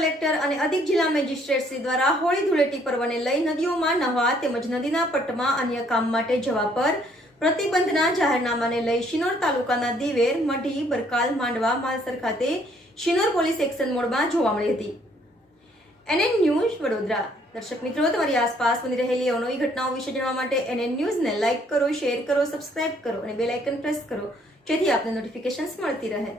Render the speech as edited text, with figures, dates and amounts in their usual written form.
Collector અને અધિક જિલ્લા મેજિસ્ટ્રેટશ્રી દ્વારા હોળી ધૂળેટી પર્વને લઈ નદીઓમાં નહાવા તેમજ નદીના પટમાં અન્ય કામ માટે જવા પર પ્રતિબંધના જાહેરનામાને લઈ શિનોર તાલુકાના દિવેર, મઢી, બરકાલ, માંડવા, માલસર ખાતે શિનોર પોલીસ એક્શન મોડમાં જોવા મળી હતી. NN news Vadodara. દર્શક મિત્રો, તમારી આસપાસ બની રહેલી અવનવી ઘટનાઓ વિશે જાણવા માટે NN ન્યૂઝને લાઇક કરો, શેર કરો, સબસ્ક્રાઇબ કરો અને બેલ આઇકન પ્રેસ કરો, જેથી આપને નોટિફિકેશન્સ મળતી રહે.